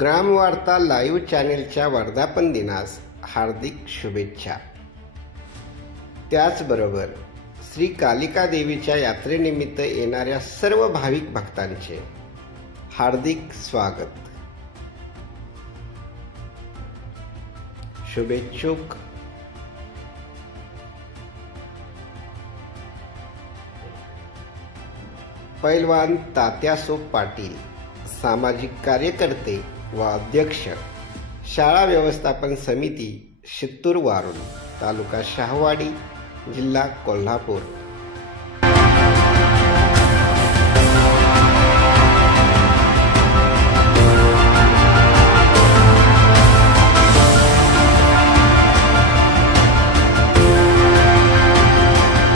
ग्रामवार्ता live चॅनेलच्या वर्धापन दिनास हार्दिक शुभेच्छा। त्याचबरोबर श्री कालिका देवीच्या यात्रेनिमित्त येणाऱ्या सर्व भाविक भक्तांचे हार्दिक स्वागत। शुभेच्छुक पैलवान तात्यासो पाटील, सामाजिक कार्यकर्ते व अध्यक्ष, शाळा व्यवस्थापन समिती, शित्तूर वारुळ, तालुका शाहवाडी, जिल्हा कोल्हापूर।